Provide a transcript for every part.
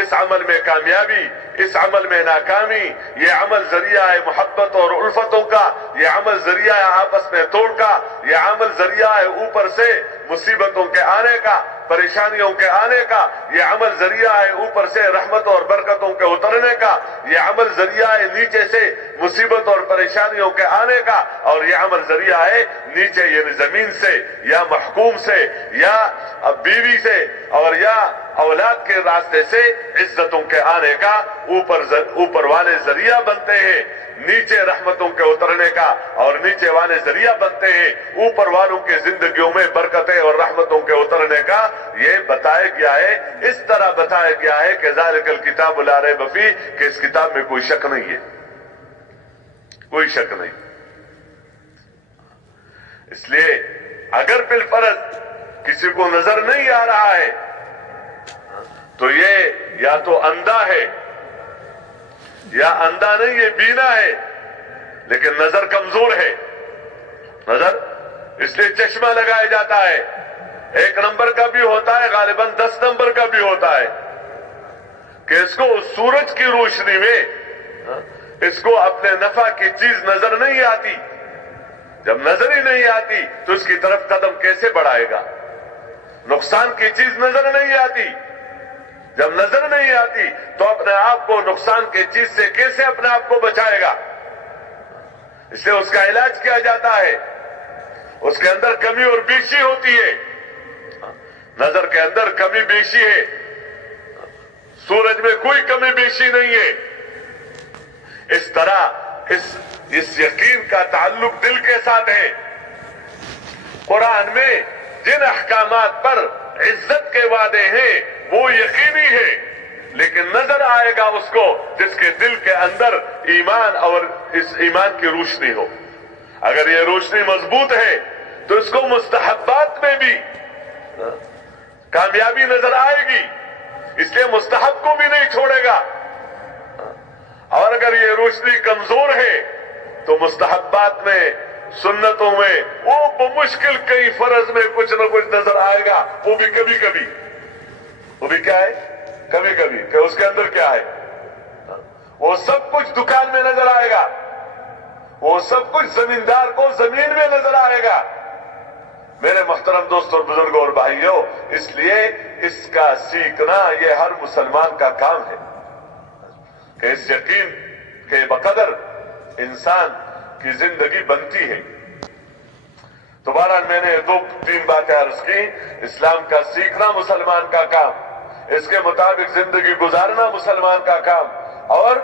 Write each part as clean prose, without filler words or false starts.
اس عمل میں کامیابی، اس عمل میں ناکامی، یہ عمل ذریعہ ہے محبت اور الفتوں کا، یہ عمل ذریعہ ہے آپس میں توڑ کا، یہ عمل ذریعہ ہے اوپر سے مصیبتوں کے آنے کا، پریشانیوں کے آنے کا، یہ عمل ذریعہ ہے اوپر سے رحمت اور برکتوں کے اترنے کا، یہ عمل ذریعہ ہے نیچے سے مصیبت اور پریشانیوں کے آنے کا، اور یہ عمل ذریعہ ہے نیچے یعنی زمین سے یا محکوم سے یا بیوی سے اور یا اولاد کے راستے سے عزتوں کے آنے کا۔ اوپر والے ذریعہ بنتے ہیں نیچے رحمتوں کے اترنے کا، اور نیچے والے ذریعہ بنتے ہیں اوپر والوں کے زندگیوں میں برکتیں اور رحمتوں کے اترنے کا۔ یہ بتایا گیا ہے، اس طرح بتایا گیا ہے کہ ذالک الکتاب لا ریب فیہ، کہ اس کتاب میں کوئی شک نہیں ہے، کوئی شک نہیں۔ اس لیے اگر بالفرض کسی کو نظر نہیں آ رہا ہے تو یہ یا تو اندھا ہے یا اندھا نہیں ہے، بینا ہے لیکن نظر کمزور ہے۔ نظر اس لیے چشمہ لگایا جاتا ہے، 1 نمبر کا بھی ہوتا ہے، غالباً 10 نمبر کا بھی ہوتا ہے، کہ اس کو سورج کی روشنی میں اس کو اپنے نفع کی چیز نظر نہیں آتی۔ جب نظر ہی نہیں آتی تو اس کی طرف قدم کیسے بڑھائے گا؟ نقصان کی چیز نظر نہیں آتی، جب نظر نہیں آتی تو اپنے آپ کو نقصان کی چیز سے کیسے اپنے آپ کو بچائے گا؟ اس لیے اس کا علاج کیا جاتا ہے، اس کے اندر کمی اور بیشی ہوتی ہے، نظر کے اندر کمی بیشی ہے، سورج میں کوئی کمی بیشی نہیں ہے۔ اس طرح اس یقین کا تعلق دل کے ساتھ ہے۔ قرآن میں جن احکامات پر عزت کے وعدے ہیں وہ یقینی ہے، لیکن نظر آئے گا اس کو جس کے دل کے اندر ایمان اور اس ایمان کی روشنی ہو۔ اگر یہ روشنی مضبوط ہے تو اس کو مستحبات میں بھی کامیابی نظر آئے گی، اس لیے مستحب کو بھی نہیں چھوڑے گا۔ اور اگر یہ روشنی کمزور ہے تو مستحبات میں، سنتوں میں وہ بمشکل کئی فرض میں کچھ نہ کچھ نظر آئے گا، وہ بھی کبھی کبھی، وہ بھی کیا ہے کبھی کبھی، کہ اس کے اندر کیا ہے، وہ سب کچھ دکان میں نظر آئے گا، وہ سب کچھ زمیندار کو زمین میں نظر آئے گا۔ میرے محترم دوستوں، بزرگوں اور بھائیوں، اس لیے اس کا سیکھنا یہ ہر مسلمان کا کام ہے کہ اس یقین کے بقدر انسان کی زندگی بنتی ہے۔ تو بہرحال میں نے 2-3 باتیں عرض کی۔ اسلام کا سیکھنا مسلمان کا کام، اس کے مطابق زندگی گزارنا مسلمان کا کام، اور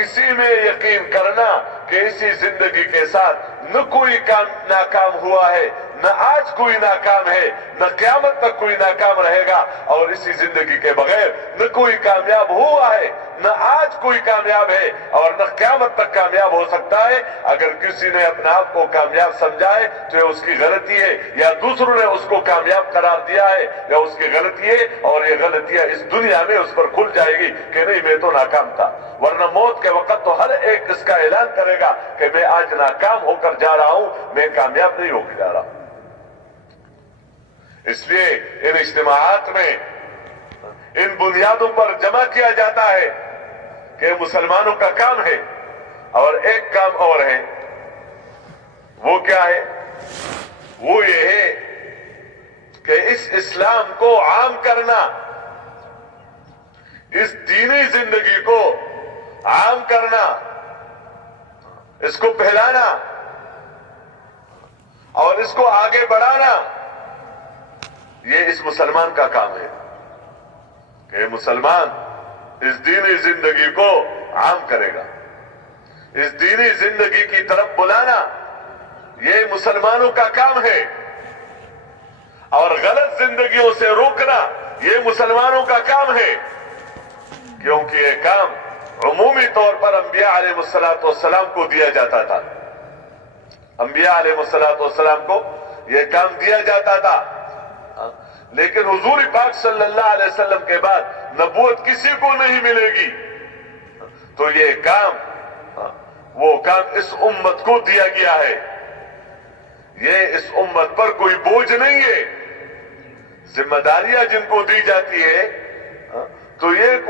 اسی میں یقین کرنا کہ اسی زندگی کے ساتھ نہ کوئی کام ناکام ہوا ہے، نہ آج کوئی ناکام ہے، نہ قیامت تک کوئی ناکام رہے گا، اور اسی زندگی کے بغیر نہ کوئی کامیاب ہوا ہے، نہ آج کوئی کامیاب ہے، اور نہ قیامت تک کامیاب ہو سکتا ہے۔ اگر کسی نے اپنے آپ کو کامیاب سمجھا ہے تو یہ اس کی غلطی ہے، یا دوسروں نے اس کو کامیاب قرار دیا ہے، یا اس کی غلطی ہے، اور یہ غلطیاں اس دنیا میں اس پر کھل جائے گی کہ نہیں میں تو ناکام تھا۔ ورنہ موت کے وقت تو ہر ایک اس کا اعلان کرے گا کہ میں آج ناکام ہو کر جا رہا ہوں، میں کامیاب نہیں ہو کے جا رہا ہوں۔ اس لیے ان اجتماعات میں ان بنیادوں پر جمع کیا جاتا ہے کہ مسلمانوں کا کام ہے، اور ایک کام اور ہے، وہ کیا ہے؟ وہ یہ ہے کہ اس اسلام کو عام کرنا، اس دینی زندگی کو عام کرنا، اس کو پھیلانا اور اس کو آگے بڑھانا، یہ اس مسلمان کا کام ہے کہ مسلمان اس دینی زندگی کو عام کرے گا۔ اس دینی زندگی کی طرف بلانا یہ مسلمانوں کا کام ہے، اور غلط زندگیوں سے روکنا یہ مسلمانوں کا کام ہے، کیونکہ یہ کام عمومی طور پر انبیاء علیہ السلام کو دیا جاتا تھا۔ انبیاء علیہ السلام کو یہ کام دیا جاتا تھا، لیکن حضور پاک صلی اللہ علیہ وسلم کے بعد نبوت کسی کو نہیں ملے گی، تو یہ کام، وہ کام اس امت کو دیا گیا ہے۔ یہ اس امت پر کوئی بوجھ نہیں ہے۔ ذمہ داریاں جن کو دی جاتی ہے تو یہ